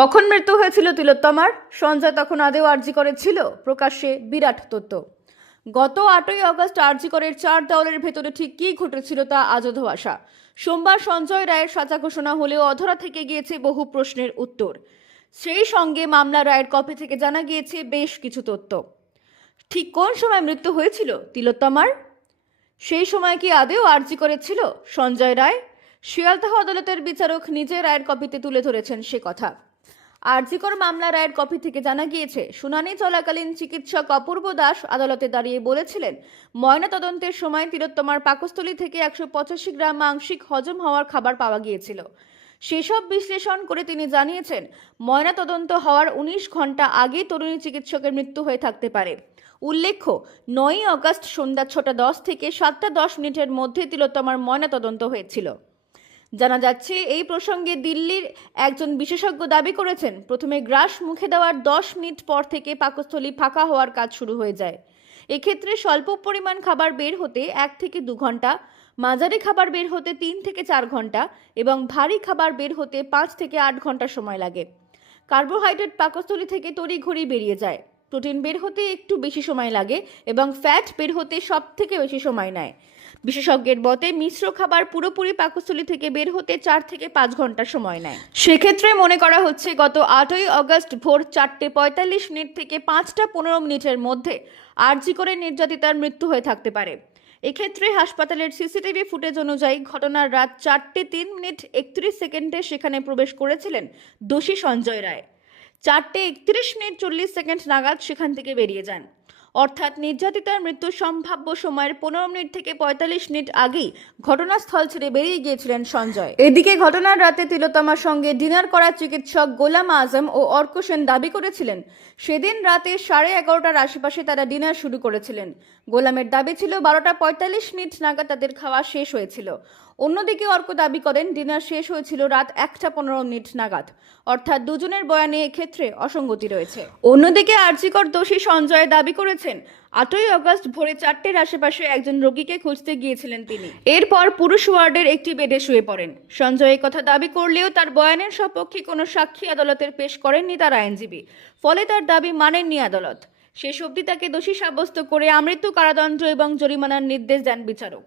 কখন মৃত্যু হয়েছিল তিলোত্তমার? সঞ্জয় তখন আদেও আর্জি করেছিল। প্রকাশ্যে বিরাট তথ্য। গত আটই আগস্ট আরজি করের চার দেওয়ালের ভেতরে ঠিক কী ঘটেছিল তা আজও ধোয়াশা সোমবার সঞ্জয় রায়ের সাজা ঘোষণা হলেও অধরা থেকে গিয়েছে বহু প্রশ্নের উত্তর। সেই সঙ্গে মামলা রায়ের কপি থেকে জানা গিয়েছে বেশ কিছু তথ্য। ঠিক কোন সময় মৃত্যু হয়েছিল তিলোত্তমার? সেই সময় কি আদেও আর্জি করেছিল সঞ্জয় রায়? শিয়ালদাহ আদালতের বিচারক নিজে রায়ের কপিতে তুলে ধরেছেন সে কথা। আরজিকর মামলা রায়ের কপি থেকে জানা গিয়েছে, শুনানি চলাকালীন চিকিৎসক অপূর্ব দাস আদালতে দাঁড়িয়ে বলেছিলেন, ময়নাতদন্তের সময় তিলোত্তমার পাকস্থলী থেকে একশো পঁচাশি গ্রাম আংশিক হজম হওয়ার খাবার পাওয়া গিয়েছিল। সেসব বিশ্লেষণ করে তিনি জানিয়েছেন, ময়নাতদন্ত হওয়ার উনিশ ঘণ্টা আগে তরুণী চিকিৎসকের মৃত্যু হয়ে থাকতে পারে। উল্লেখ্য, নয়ই আগস্ট সন্ধ্যা ছটা দশ থেকে সাতটা দশ মিনিটের মধ্যে তিলোত্তমার ময়নাতদন্ত হয়েছিল। জানা যাচ্ছে, এই প্রসঙ্গে দিল্লির একজন বিশেষজ্ঞ দাবি করেছেন, প্রথমে গ্রাস মুখে দেওয়ার দশ মিনিট পর থেকে পাকস্থলী ফাঁকা হওয়ার কাজ শুরু হয়ে যায়। এক্ষেত্রে স্বল্প পরিমাণ খাবার বের হতে এক থেকে দু ঘণ্টা, মাঝারি খাবার বের হতে তিন থেকে চার ঘণ্টা এবং ভারী খাবার বের হতে পাঁচ থেকে আট ঘণ্টা সময় লাগে। কার্বোহাইড্রেট পাকস্থলী থেকে তড়িঘড়ি বেরিয়ে যায়। প্রোটিন বের হতে একটু বেশি সময় লাগে এবং ফ্যাট বের হতে সব থেকে বেশি সময় নেয়। বিশেষজ্ঞের মতে, মিশ্র খাবার পুরোপুরি পাকস্থলী থেকে বের হতে চার থেকে পাঁচ ঘণ্টা সময় নেয়। সেক্ষেত্রে মনে করা হচ্ছে, গত আটই অগস্ট ভোর চারটে পঁয়তাল্লিশ মিনিট থেকে পাঁচটা পনেরো মিনিটের মধ্যে আরজি করে নির্যাতিতার মৃত্যু হয়ে থাকতে পারে। এক্ষেত্রে হাসপাতালের সিসিটিভি ফুটেজ অনুযায়ী ঘটনার রাত চারটে তিন মিনিট একত্রিশ সেকেন্ডে সেখানে প্রবেশ করেছিলেন দোষী সঞ্জয় রায়। চারটে একত্রিশ মিনিট চল্লিশ সেকেন্ড নাগাদ সেখান থেকে বেরিয়ে যান। অর্থাৎ নির্যাতিতার মৃত্যুর সম্ভাব্য সময়ের পনেরো মিনিট থেকে পঁয়তাল্লিশ মিনিট আগেই ঘটনাস্থল ছেড়ে বেরিয়ে গিয়েছিলেন সঞ্জয়। এদিকে ঘটনার রাতে তিলোত্তমার সঙ্গে ডিনার করা চিকিৎসক গোলাম আজম ও অর্ক সেন দাবি করেছিলেন, সেদিন রাতে সাড়ে এগারোটার আশেপাশে তারা ডিনার শুরু করেছিলেন। গোলামের দাবি ছিল, বারোটা পঁয়তাল্লিশ মিনিট নাগাদ তাদের খাওয়া শেষ হয়েছিল। অন্যদিকে অর্ক দাবি করেন, ডিনার শেষ হয়েছিল রাত একটা পনেরো মিনিট নাগাদ। অর্থাৎ দুজনের বয়ানে এক্ষেত্রে অসঙ্গতি রয়েছে। অন্যদিকে আর্জিকর দোষী সঞ্জয় দাবি করেছেন, আটই অগস্ট ভোরে চারটের আশেপাশে একজন রোগীকে খুঁজতে গিয়েছিলেন তিনি। এরপর পুরুষ ওয়ার্ডের একটি বেডে শুয়ে পড়েন। সঞ্জয় কথা দাবি করলেও তার বয়ানের সপক্ষে কোনো সাক্ষী আদালতের পেশ করেননি তার আইনজীবী, ফলে তার দাবি মানেননি আদালত। শেষ অবধি তাকে দোষী সাব্যস্ত করে আমৃত্যু কারাদণ্ড এবং জরিমানার নির্দেশ দেন বিচারক।